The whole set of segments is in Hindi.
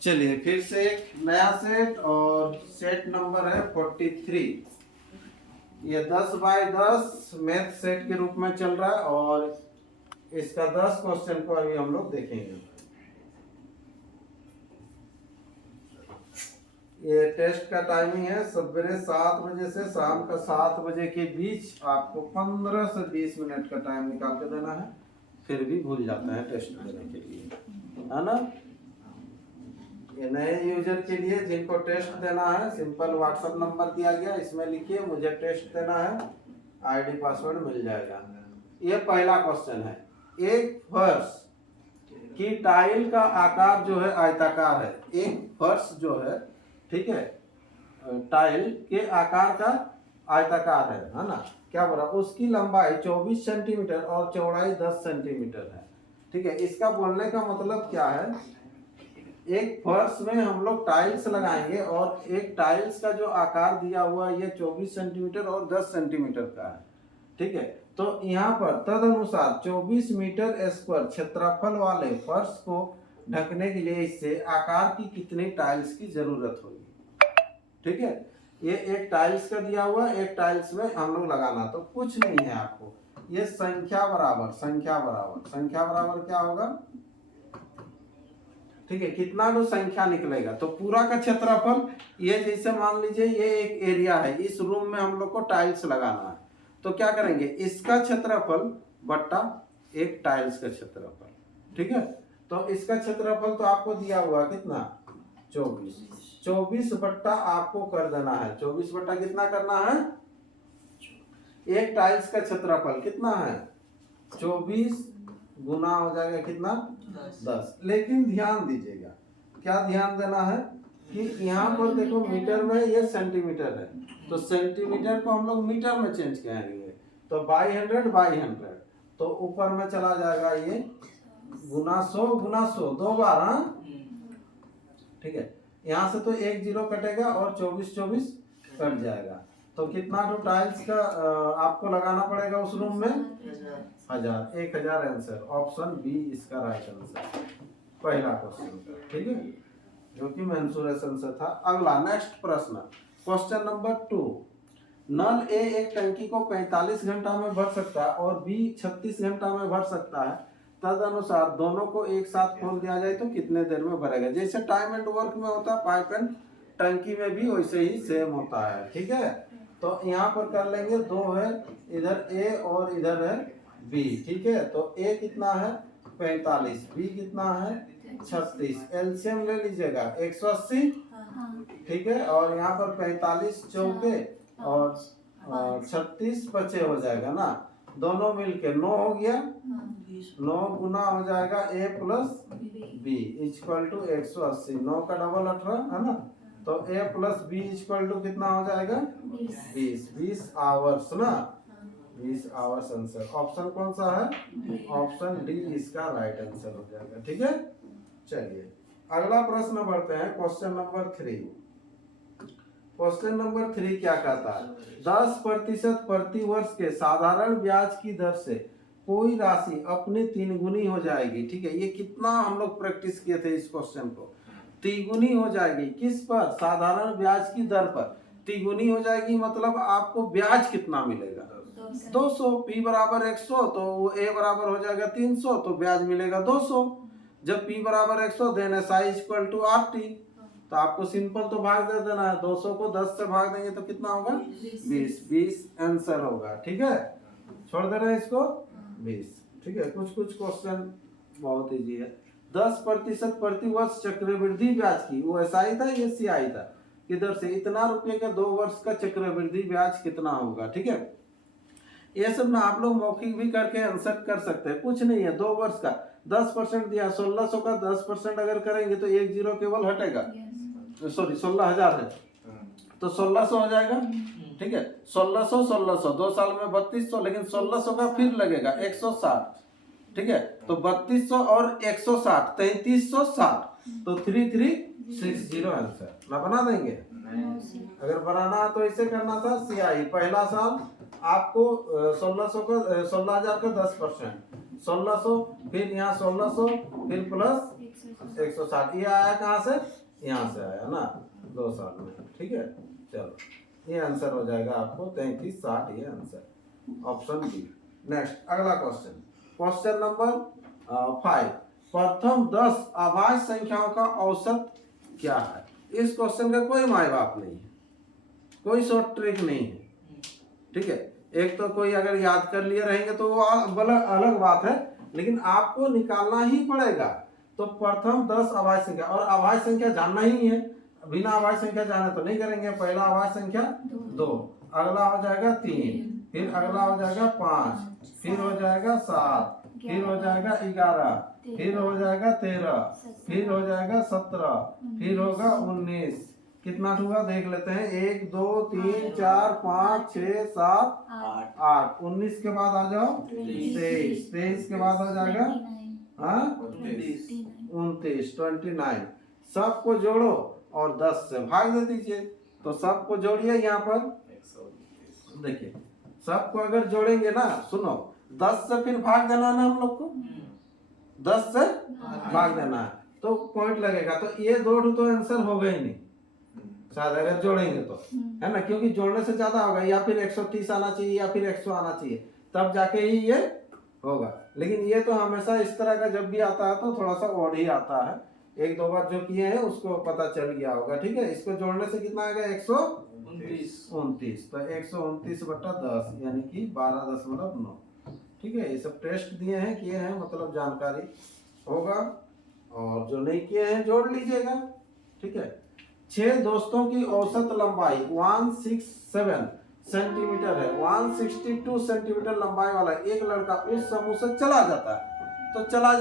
चलिए फिर से एक नया सेट और सेट नंबर है 43। ये 10 बाय 10 मैथ सेट के रूप में चल रहा है और इसका 10 क्वेश्चन को अभी हम लोग देखेंगे। ये टेस्ट का टाइमिंग है सवेरे 7 बजे से शाम का 7 बजे के बीच। आपको 15 से 20 मिनट का टाइम निकाल के देना है, फिर भी भूल जाते हैं टेस्ट देने के लिए, है ना। ये नए यूजर के लिए जिनको टेस्ट देना है, सिंपल व्हाट्सएप नंबर दिया गया, इसमें लिखिए मुझे टेस्ट देना है, आईडी पासवर्ड मिल जाएगा। ये पहला क्वेश्चन है। एक फर्श की टाइल का आकार जो है आयताकार है। एक फर्श जो है, ठीक है, टाइल के आकार का आयताकार है ना। क्या बोला, उसकी लंबाई 24 सेंटीमीटर और चौड़ाई 10 सेंटीमीटर है। ठीक है, इसका बोलने का मतलब क्या है, एक फर्श में हम लोग टाइल्स लगाएंगे और एक टाइल्स का जो आकार दिया हुआ है ये 24 सेंटीमीटर और 10 सेंटीमीटर का है। ठीक है, तो यहाँ पर तदनुसार 24 मीटर स्क्वायर क्षेत्रफल वाले फर्श को ढकने के लिए इससे आकार की कितनी टाइल्स की जरूरत होगी। ठीक है, ये एक टाइल्स का दिया हुआ, एक टाइल्स में हम लोग लगाना, तो कुछ नहीं है आपको, ये संख्या बराबर संख्या बराबर क्या होगा। ठीक है, कितना जो संख्या निकलेगा तो पूरा का क्षेत्रफल, ये जैसे मान लीजिए ये एक एरिया है, इस रूम में हम लोग को टाइल्स लगाना है, तो क्या करेंगे, इसका क्षेत्रफल बट्टा एक टाइल्स का क्षेत्रफल। ठीक है, तो इसका क्षेत्रफल तो आपको दिया हुआ कितना, 24 बट्टा आपको कर देना है। 24 बट्टा कितना करना है, एक टाइल्स का क्षेत्रफल कितना है 24 गुना हो जाएगा कितना 10। लेकिन ध्यान दीजिएगा, क्या ध्यान देना है कि यहाँ पर देखो मीटर में ये सेंटीमीटर है, तो सेंटीमीटर को हम लोग मीटर में चेंज करेंगे, तो बाई 100 तो ऊपर में चला जाएगा ये गुना 100 दो बार। हाँ, ठीक है, यहाँ से तो एक जीरो कटेगा और 24 कट जाएगा, तो कितना जो टाइल्स का आपको लगाना पड़ेगा उस रूम में 1000 आंसर। ऑप्शन बी इसका राइट आंसर, पहला क्वेश्चन। ठीक है, जो कि मेंसुरेशन से था। अगला नेक्स्ट प्रश्न, क्वेश्चन नंबर 2। नल ए एक टंकी को 45 घंटा में भर सकता है और बी 36 घंटा में भर सकता है, तद अनुसार दोनों को एक साथ खोल दिया जाए तो कितने देर में भरेगा। जैसे टाइम एंड वर्क में होता है पाइप एंड टंकी में भी वैसे ही सेम होता है। ठीक है, तो यहाँ पर कर लेंगे, दो है इधर ए और इधर है बी। ठीक है, तो ए कितना है 45, बी कितना है 36, एलसीएम ले लीजिएगा 180। ठीक है, और यहाँ पर 45 चौके और 36 बचे हो जाएगा ना, दोनों मिलके 9 हो गया, 9 गुना हो जाएगा ए प्लस बी इक्वल टू 180, 9 का डबल 18 है ना, तो ए प्लस बी इक्वल टू कितना हो जाएगा 20 आवर्स ना, 20 आवर्स आंसर। ऑप्शन कौन सा है, ऑप्शन डी इसका राइट आंसर हो जाएगा। ठीक है, चलिए अगला प्रश्न बढ़ते हैं, क्वेश्चन नंबर 3। क्वेश्चन नंबर 3 क्या कहता है, 10% प्रति वर्ष के साधारण ब्याज की दर से कोई राशि अपनी 3 गुनी हो जाएगी। ठीक है, ये कितना हम लोग प्रैक्टिस किए थे इस क्वेश्चन को, तिगुनी हो जाएगी किस पर, साधारण ब्याज की दर पर तिगुनी हो जाएगी, मतलब आपको ब्याज कितना मिलेगा 200, पी बराबर 100 तो ए बराबर हो जाएगा 300, तो ब्याज मिलेगा 200। जब पी बराबर 100 then S I equal to R T, तो आपको सिंपल तो भाग दे देना है, 200 को 10 से भाग देंगे तो कितना होगा 20 आंसर होगा। ठीक है, छोड़ दे रहे हैं इसको 20। ठीक है, कुछ क्वेश्चन बहुत इजी है। 10% प्रति वर्ष चक्रवृद्धि ब्याज की, वो एसआई था ये सीआई था, किधर से इतना रुपये का 2 वर्ष का चक्रवृद्धि ब्याज कितना होगा। ठीक है, ये सब ना आप लोग मौखिक भी करके आंसर कर सकते हैं, कुछ नहीं है। 2 वर्ष का 10% दिया, 1600 का 10% अगर करेंगे तो एक जीरो केवल हटेगा, सॉरी 16,000 है तो 1600 हो जाएगा। ठीक है, 1600 2 साल में 3200, लेकिन 1600 का फिर लगेगा 160। ठीक है, तो 3200 और 160 3360, तो 3360 आंसर ना बना देंगे। अगर बनाना है तो ऐसे करना था, सीआई पहला साल आपको 1600 का 16,000 का 10%, 1600 फिर यहाँ 1600 फिर प्लस 160। ये आया कहाँ से? यहाँ से आया ना, 2 साल में। ठीक है, चलो ये आंसर हो जाएगा आपको 33, 60 ये आंसर, ऑप्शन बी। नेक्स्ट अगला क्वेश्चन, क्वेश्चन नंबर 5। प्रथम 10 अभाज्य संख्याओं का औसत क्या है? इस क्वेश्चन का कोई माय बाप नहीं है, कोई शॉर्ट ट्रिक नहीं है। ठीक है, एक तो कोई अगर याद कर लिए रहेंगे तो वो अलग बात है, लेकिन आपको निकालना ही पड़ेगा। तो प्रथम 10 अभाज्य संख्या, और अभाज्य संख्या जानना ही है, बिना अभाज्य संख्या जाने तो नहीं करेंगे। पहला अभाज्य संख्या 2, अगला हो जाएगा 3, फिर अगला हो जाएगा 5, फिर हो जाएगा 7, फिर हो जाएगा 11, फिर हो जाएगा 13, फिर हो जाएगा 17, फिर होगा 19। कितना होगा देख लेते हैं, 1 2 3 4 5 6 7 8, 19 के बाद आ जाओ 23, 23 के बाद आ जाएगा 29, 29। सबको जोड़ो और 10 से भाग दे दीजिए। तो सबको जोड़िए, यहाँ पर देखिए सबको अगर जोड़ेंगे ना, सुनो 10 से फिर भाग देना है ना हम लोग को, 10 से भाग देना है तो पॉइंट लगेगा। तो ये 2 तो आंसर हो गए नहीं शायद अगर जोड़ेंगे तो, है ना, क्योंकि जोड़ने से ज्यादा होगा, या फिर 130 आना चाहिए या फिर 100 आना चाहिए, तब जाके ही ये होगा। लेकिन ये तो हमेशा इस तरह का जब भी आता है तो थोड़ा सा ऑड ही आता है। 1-2 बार जो किए हैं उसको पता चल गया होगा। ठीक है, इसको जोड़ने से कितना आएगा? 129। तो 129/10 यानी कि 12.9। ठीक है, ये सब टेस्ट दिए हैं, किए हैं, मतलब जानकारी होगा। और जो नहीं किए हैं जोड़ लीजिएगा। ठीक है, 6 दोस्तों की औसत लंबाई 167 सेंटीमीटर है। 162 सेंटीमीटर लंबाई वाला एक लड़का उस समूह से चला जाता है। तो चला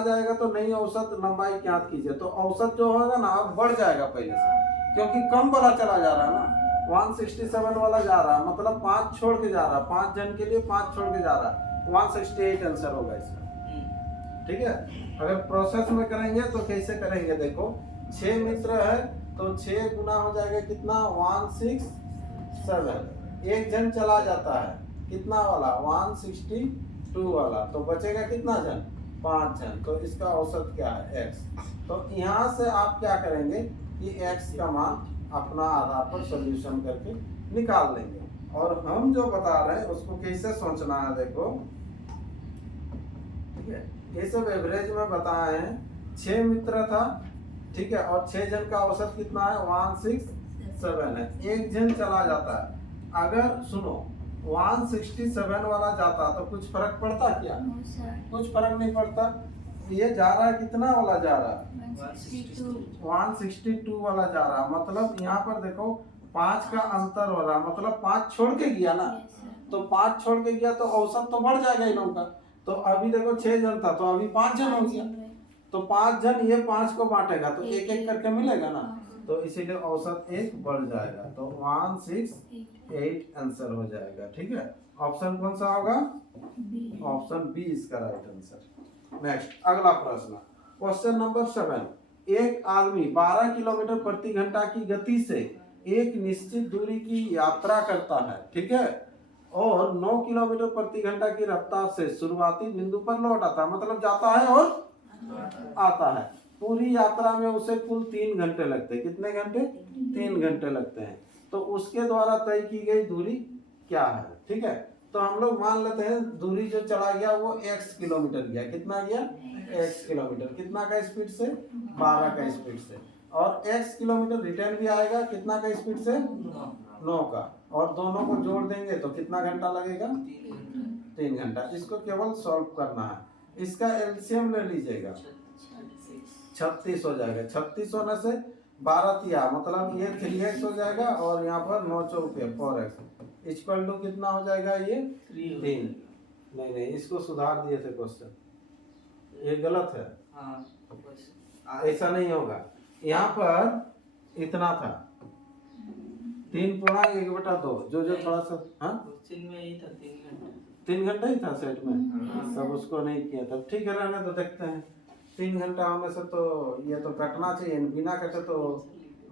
जाएगा तो नई औसत लंबाई ज्ञात कीजिए। तो औसत जो होगा ना अब बढ़ जाएगा पहले से, क्योंकि कम वाला चला जा रहा है ना, 167 वाला जा रहा है, मतलब 5 छोड़ के जा रहा है, 5 जन के लिए 5 छोड़ के जा रहा है, 168 आंसर होगा इसका। ठीक है, अगर प्रोसेस में करेंगे तो कैसे करेंगे देखो, 6 मित्र है तो 6 गुना हो जाएगा कितना? 167। एक जन चला जाता है कितना वाला? 162 वाला। तो बचेगा कितना जन? 5 जन। तो इसका औसत क्या है? x। तो यहाँ से आप क्या करेंगे कि x का मान अपना आधार पर सॉल्यूशन करके निकाल लेंगे। और हम जो बता रहे हैं उसको कैसे सोचना है देखो। ठीक है, ये सब एवरेज में बताए हैं। 6 मित्र था, ठीक है, और 6 जन का औसत कितना है? 167 है। एक जन चला जाता है। अगर सुनो 167 वाला जाता तो कुछ फर्क पड़ता क्या? कुछ फर्क नहीं पड़ता। ये जा रहा है कितना वाला जा रहा है? 162 वाला जा रहा है। मतलब यहाँ पर देखो 5 का अंतर हो रहा है, मतलब 5 छोड़ के गया ना, तो 5 छोड़ के गया तो औसत तो बढ़ जाएगा इन लोगों का। तो अभी देखो 6 जन था तो अभी 5 जन हो गया, तो 5 जन ये 5 को बांटेगा तो एक एक करके मिलेगा ना, तो इसीलिए औसत 1 बढ़ जाएगा। तो 168 आंसर हो जाएगा। ठीक है, ऑप्शन कौन सा होगा? ऑप्शन बी इसका राइट आंसर। नेक्स्ट अगला प्रश्न, क्वेश्चन नंबर 7। एक आदमी 12 किलोमीटर प्रति घंटा की गति से एक निश्चित दूरी की यात्रा करता है, ठीक है, और 9 किलोमीटर प्रति घंटा की रफ्तार से शुरुआती बिंदु पर लौट आता है, मतलब जाता है और आता है। पूरी यात्रा में उसे कुल 3 घंटे लगते हैं। कितने घंटे? 3 घंटे लगते हैं। तो उसके द्वारा तय की गई दूरी क्या है? ठीक है, तो हम लोग मान लेते हैं दूरी जो चला गया वो x किलोमीटर गया। कितना गया? x kilometre. कितना का स्पीड से? 12 का स्पीड से। और x किलोमीटर रिटर्न भी आएगा कितना का स्पीड से? 9 का। और दोनों को जोड़ देंगे तो कितना घंटा लगेगा? 3 घंटा। इसको केवल सॉल्व करना है। इसका एलसीएम ले लीजिएगा, 36 हो जाएगा। 36 होने से 12 तिया, मतलब ये 3x हो जाएगा और यहाँ पर 9 चौके 4x इक्वल टू कितना हो जाएगा? ये 3। नहीं, इसको सुधार दिए थे क्वेश्चन, ये गलत है। ऐसा नहीं होगा। यहाँ पर इतना था 3/1/2 जो थोड़ा सा, हाँ 3 घंटा ही था सेट में, सब उसको नहीं किया था। ठीक है, रहने तो देखते हैं। 3 घंटा होने से तो ये तो कटना चाहिए, बिना कटे तो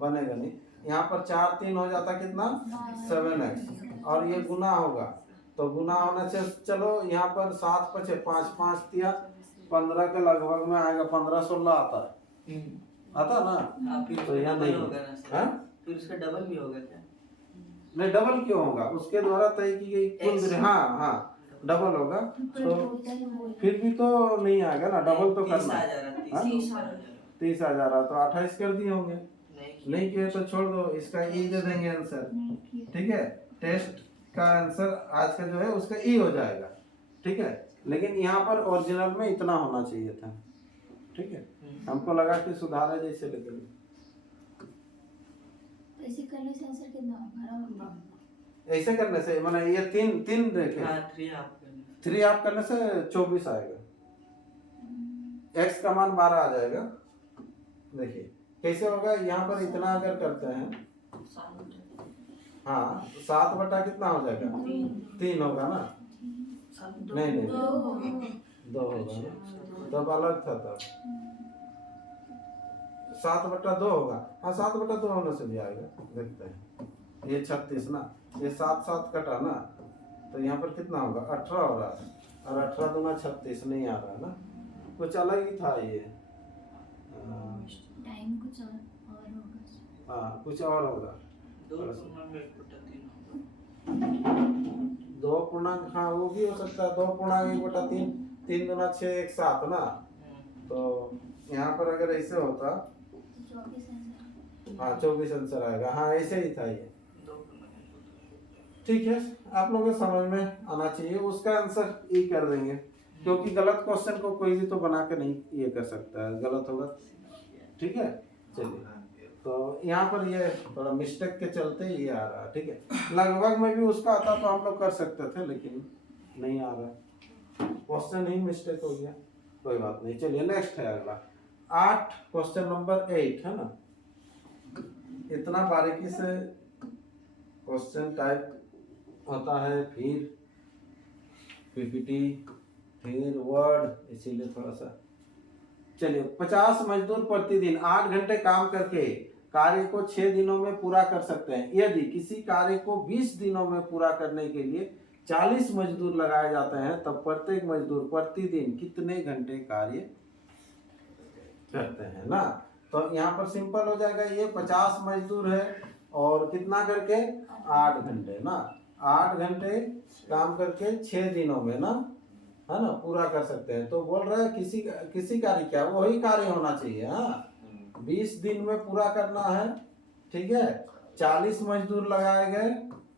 बनेगा नहीं। यहाँ पर 4 3 हो जाता कितना? 7x, और ये गुना होगा तो गुना होने से चलो यहाँ पर 7 5 5 5 दिया 15 के लगभग में आएगा, 15-16 आता है, आता ना। हाँ, फिर तो यहाँ नहीं होगा ना सर। हाँ? फिर उसका डबल भी होगा क्या? नहीं, डबल क्यों होगा? उसके द्वारा तय की गई कुल, हाँ हाँ डबल होगा, तो फिर भी तो नहीं आएगा ना, डबल तो करना है। 30,000 तो 28 कर दिए होंगे, नहीं किए तो छोड़ दो, इसका ई दे देंगे आंसर। ठीक है, टेस्ट का आंसर आज का जो है उसका ई हो जाएगा। ठीक है, लेकिन यहाँ पर ओरिजिनल में इतना होना चाहिए था। ठीक है, हमको लगा कि सुधार है जैसे, लेकिन ऐसे करने से आंसर कितना होगा? ऐसे करने से माने ये तीन तीन देखे, हाँ, 3 आप करने से 24 आएगा, x का मान 12 आ जाएगा। देखिए कैसे होगा, यहाँ पर इतना अगर करते हैं, हाँ 7 बटा कितना हो जाएगा? 3 होगा ना, नहीं नहीं 2 होगा ना, तब अलग था तब 7 बटा 2 होगा। हाँ 7 बटा 2 होने से भी आएगा, देखते हैं। ये 36 ना, ये 7 कटा ना, तो यहाँ पर कितना होगा? 18 हो रहा है, और 18 दूना 36 नहीं आ रहा है ना, कुछ अलग ही था ये। टाइम कुछ और होगा। हाँ कुछ और होगा, 2 पूर्णांक, हाँ वो भी हो सकता है, 2 पूर्णांक 1/3, 3 दूना 6, 1 7 ना, तो यहाँ पर अगर ऐसे होता, हाँ 24 आंसर आएगा। हाँ ऐसे ही था ये। ठीक है, आप लोगों को समझ में आना चाहिए, उसका आंसर ई कर देंगे, क्योंकि गलत क्वेश्चन को कोई भी तो बना के नहीं ये कर सकता है, गलत होगा। ठीक है, चलिए, तो यहाँ पर ये थोड़ा मिस्टेक के चलते ये आ रहा है। ठीक है, लगभग में भी उसका आता तो हम लोग कर सकते थे, लेकिन नहीं आ रहा, क्वेश्चन ही मिस्टेक हो गया, कोई बात नहीं। चलिए नेक्स्ट है अगला 8, क्वेश्चन नंबर 8 है ना। इतना बारीकी से क्वेश्चन टाइप होता है, फिर पीपीटी, फिर वर्ड, इसीलिए थोड़ा सा। चलिए, 50 मजदूर प्रतिदिन 8 घंटे काम करके कार्य को 6 दिनों में पूरा कर सकते हैं। यदि किसी कार्य को 20 दिनों में पूरा करने के लिए 40 मजदूर लगाए जाते हैं, तब प्रत्येक मजदूर प्रतिदिन कितने घंटे कार्य करते हैं ना। तो यहाँ पर सिंपल हो जाएगा, ये 50 मजदूर है और कितना करके 8 घंटे ना, 8 घंटे काम करके 6 दिनों में ना, है ना, पूरा कर सकते हैं। तो बोल रहे हैं किसी कार्य, क्या वही कार्य होना चाहिए। हाँ 20 दिन में पूरा करना है। ठीक है, 40 मजदूर लगाए गए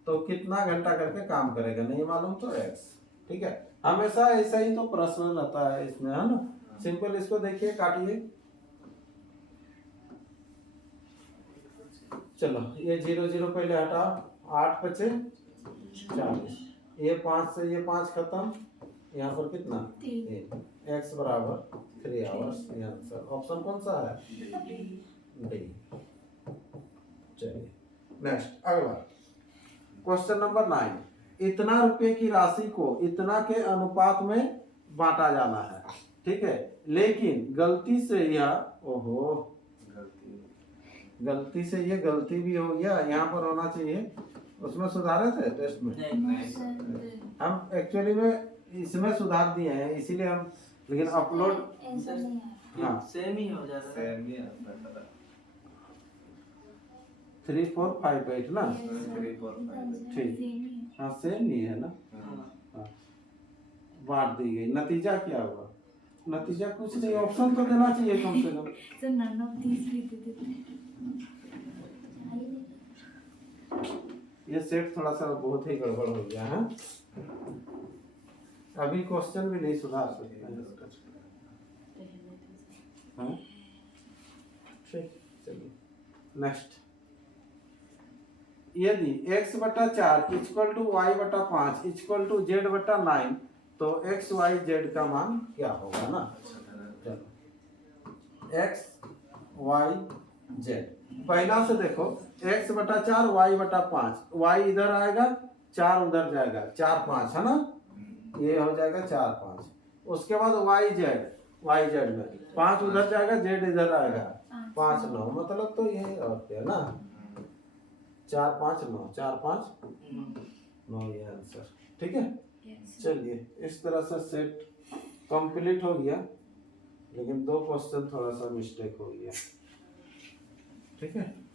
तो कितना घंटा करके काम करेगा, नहीं मालूम तो x। ठीक है, हमेशा ऐसा ही तो प्रश्न रहता है इसमें, है ना। सिंपल, इसको देखिए, काटिए। चलो ये 0 0 पहले हटाओ, 8 बचे 40, ये 5 से ये 5 खत्म, यहाँ पर कितना 3, x बराबर 3 आवर्स। ये आंसर ऑप्शन कौन सा है? डी। चलिए नेक्स्ट अगला क्वेश्चन नंबर 9, इतना रुपए की राशि को इतना के अनुपात में बांटा जाना है। ठीक है, लेकिन गलती से यह, ओहो गलती से ये गलती भी हो गया, यहाँ पर होना चाहिए, उसमें सुधारे थे टेस्ट में। हम एक्चुअली में इसमें सुधार दिए हैं, इसीलिए हम, लेकिन अपलोड हाँ सेम ही हो जाता है, 3 4 5 8 ना, 3 4 5 ठीक, हाँ सेम ही है ना। हाँ बांट दी गई, नतीजा क्या हुआ? नतीजा कुछ नहीं, ऑप्शन तो देना चाहिए कम से कम। सर नन ऑफ दीस लिखते थे। ये सेट थोड़ा सा बहुत ही गड़बड़ हो गया है, अभी क्वेश्चन भी नहीं सुधार सकते हैं इसका। हाँ ठीक, चलिए नेक्स्ट। यदि x बटा 4 इक्वल टू y बटा 5 इक्वल टू z बटा 9, तो x y z का मान क्या होगा ना। चलो x y z, पहला से देखो, x बटा 4 y बटा 5, y इधर आएगा 4 उधर जाएगा, 4 5 है ना, ये हो जाएगा 4 5। उसके बाद y z में 5 उधर जाएगा, z इधर आएगा, 5 9, मतलब तो ये और क्या ना, 4 5 9, 4 5 9, ये आंसर। ठीक है, चलिए इस तरह से सेट कंप्लीट हो गया। लेकिन 2 क्वेश्चन थोड़ा सा मिस्टेक हो गया। ठीक है।